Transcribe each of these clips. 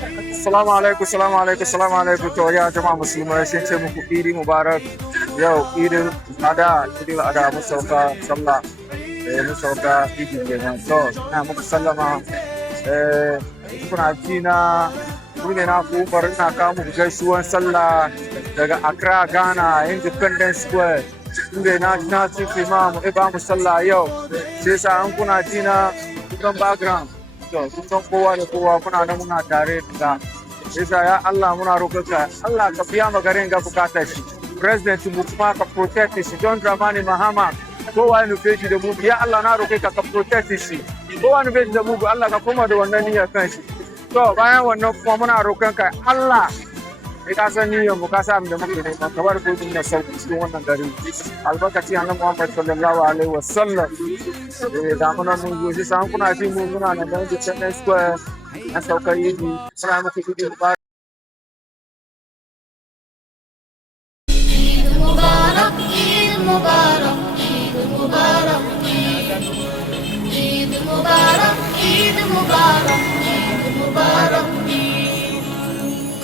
Assalamu alaikum, assalamu alaikum, assalamu alaikum. To ya jama'a musulmai sun ce muku Eid Mubarak. Yau Eid Al-Adha mun sauka sallah. Mun sauka Eid kenan. To ina muku sallama. Kuna ji na ne na ku bari na kawo muku gaisuwan sallah daga Accra, Ghana, Independence Square. Inda na ci imam ba mu sallah yau. Sai sa an kuna ji na kukan background. To kusan kowa da kowa kuna nan muna tare da yasa ya Allah muna roƙonka Allah ka biya magarin ga bukatar shi president mu kuma ka protect shi Abdul-Rahman Mahama kowa ya nufe shi da mu ya Allah na roƙe ka protect shi kowa ya nufe shi da mu Allah ka koma da wannan niyyar kan shi to bayan wannan kuma muna roƙonka Allah ka san niyyar mu ka sa mu da muke ne ka bar ko din da sauki cikin wannan gari albarkaci annabi Muhammad sallallahu alaihi wasallam da mun mun ji san kuna ji mu muna nan da Independence Square na saukar Eid suna muku Eid Mubarak Eid Mubarak Eid Mubarak Eid Mubarak Eid Mubarak Eid Mubarak Eid Mubarak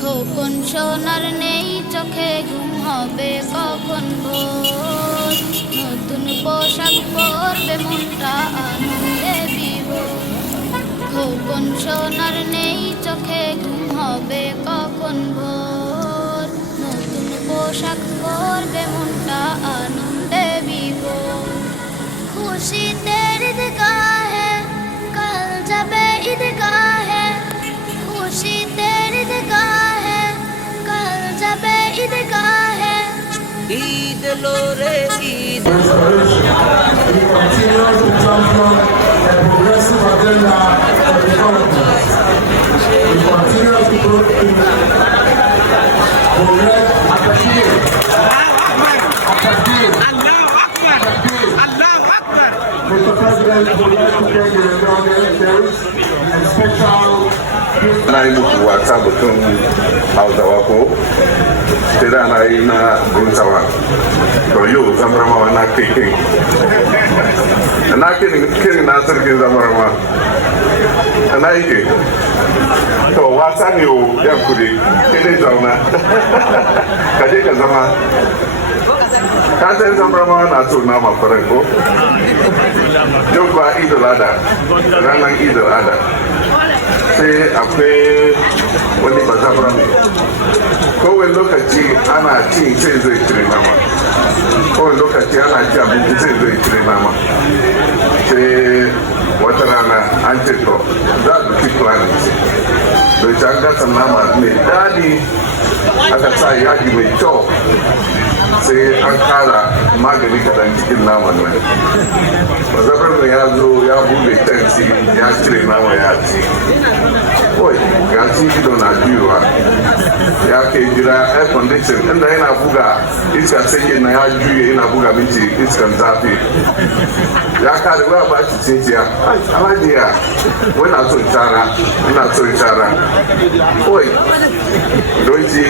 কখন সোনার নেই চোখে ঘুম হবে কখন ভোর নতুন পোশাক পরবে মনটা আনন্দে বিভোর কখন সোনার নেই চোখে ঘুম হবে কখন ভোর নতুন পোশাক পরবে মনটা আনন্দে বিভোর খুশিতে ঈদগাহে কাল যাবে ঈদগাহে খুশিতে ঈদগাহে কাল যাবে ঈদগাহে ঈদ লোরে Eid Ana yi muku wasa mutum hausawa ko sai da ana yi na guntawa to yau zamarmawa na kekin na kirin na sarkin zamarma ana yi ke to wasa ne o yan kudi kene zauna ka je ka zama ka san zamarma na so nama farai ko yau ba Eid Al-Adha ranar Eid Al-Adha sai akwai wani bazabra ne kowane lokaci ana cin sai zai cire nama kowane lokaci ana ci abinci sai zai cire nama sai wata rana an ce to za a duki planet don shi an gasa nama mai daɗi aka sa yaji mai kyau sai an kara magani kaɗan cikin naman nan mazabar mai ya zo ya bude tansi ya cire nama ya ci kawai ga ci ido na biyuwa ya ke jira air condition inda yana buga iska sanyi na ya juye yana buga miki iskan zafi ya kare ba ba shi cinciya alajiya wani na so tara ina so tara kawai don ji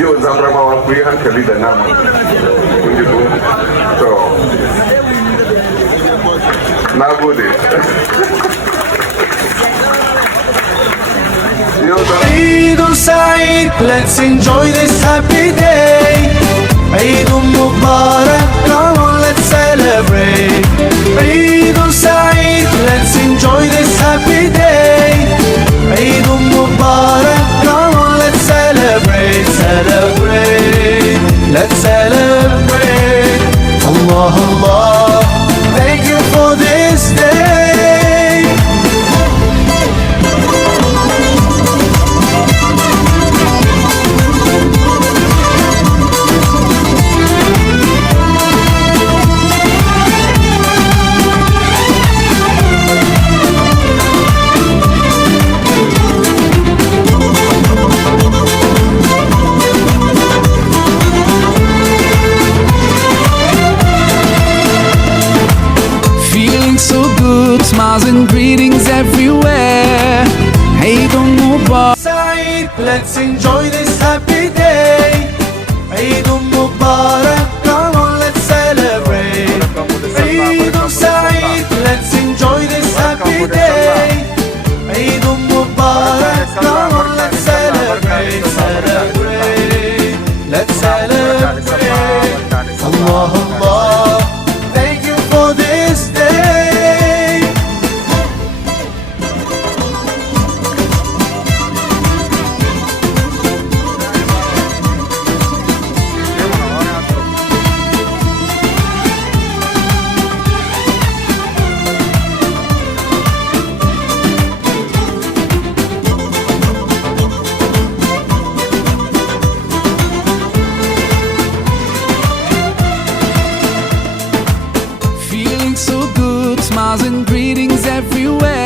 yau zabramawa ku yi hankali da nama kun ji ko to na gode Eid Saeed, let's enjoy this happy day. Eid Mubarak, come on, let's celebrate. Eid Saeed, let's enjoy this happy day. Eid Mubarak, come on, let's celebrate, celebrate. Let's celebrate. Allah, Allah, thank you for this day. Smiles and greetings everywhere. Eid Mubarak. Saeed, let's enjoy this happy day. Eid Mubarak, come on, let's celebrate. Eid Saeed, let's enjoy this happy day. Eid Mubarak, come on. thousand greetings everywhere.